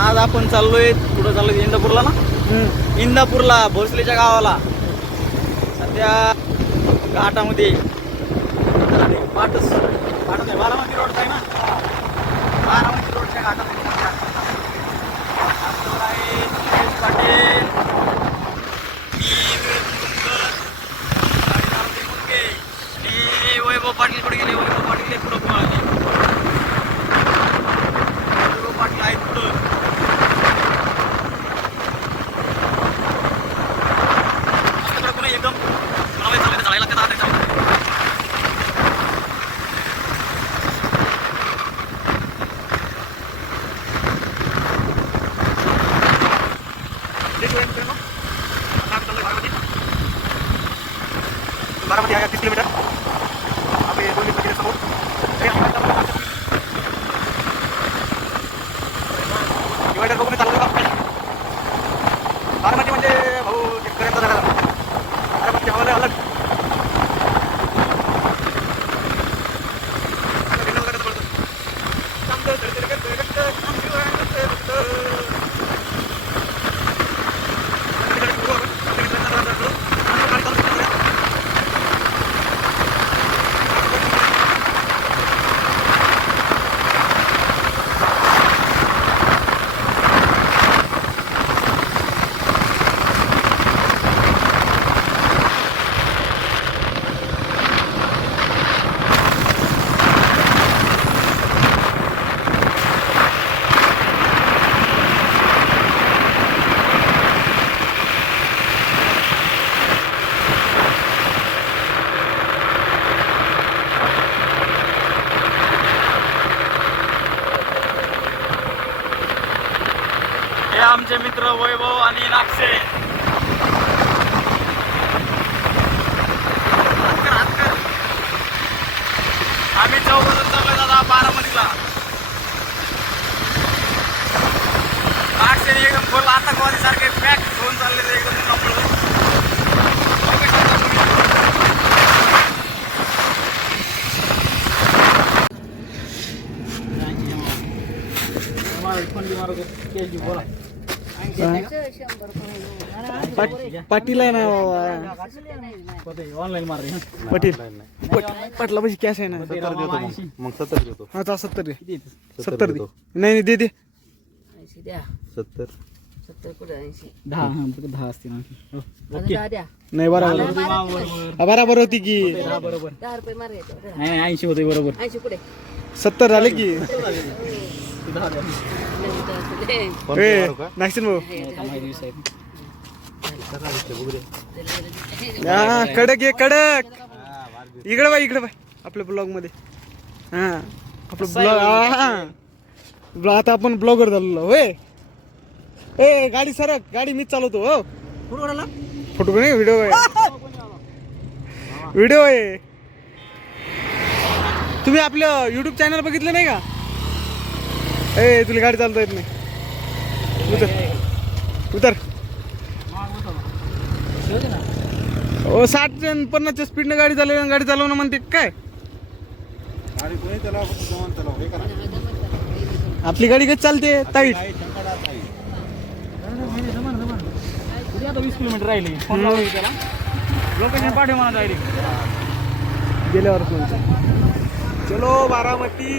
आज आपण चाललोय कुठं चाललोय इंदापूरला ना. इंदापूरला भोसलेच्या गावाला. सध्या घाटामध्ये पाटस आहे बारामती रोड आहे ना. बारामती रोडच्या घाटामध्ये पाटील वैभव पाटील पुढे गेले. वैभव पाटील पुढं पळाले. वैभव पाटील आहेत पुढं. एकदम जायला लागतं. बारामती आहे 30 किलोमीटर. आपले 2 किलोमीटर समोर डिवायडर बघून चालू बारामती म्हणजे भाऊ शेतकऱ्यांचा झाला. बारामती हवाला अलग आमचे मित्र वैभव आणि नागसे. आम्ही चौघजण चाललोय दादा बारामतीला. नागसे एकदम फुल आतंकवादी सारखे पॅक होऊन चालले एकदम. पाटील आहे ना ऑनलाईन मार पाटील. पाटला पैसे कॅश आहे ना. मग 70 देतो. हा 70 दे. 70 दे. नाही दे 70 10 असतील. नाही बरोबर होती की. बरोबर 10 रुपये मार घेतो. 80 होते बरोबर. 80 पुढे 70 झाले की. नागसेन भाऊ कडक ये कडक. इकडे बाय आपल्या ब्लॉग मध्ये. हा आपलं ब्लॉग आता आपण ब्लॉगर झालेलो होय. ए गाडी सरक. गाडी मीच चालवतो. हो फोटो नाही व्हिडिओ आहे. तुम्ही आपलं युट्यूब चॅनल बघितलं नाही का? ए तुला गाडी चालवता येत नाही. उतर. 60-50च्या स्पीडनं गाडी चालवणं म्हणते काय? आपली गाडी कशी चालते ताईट. 20 किलोमीटर राहिले. लोकेशन पाठव मला डायरेक्ट गेल्यावर. चलो बारामती.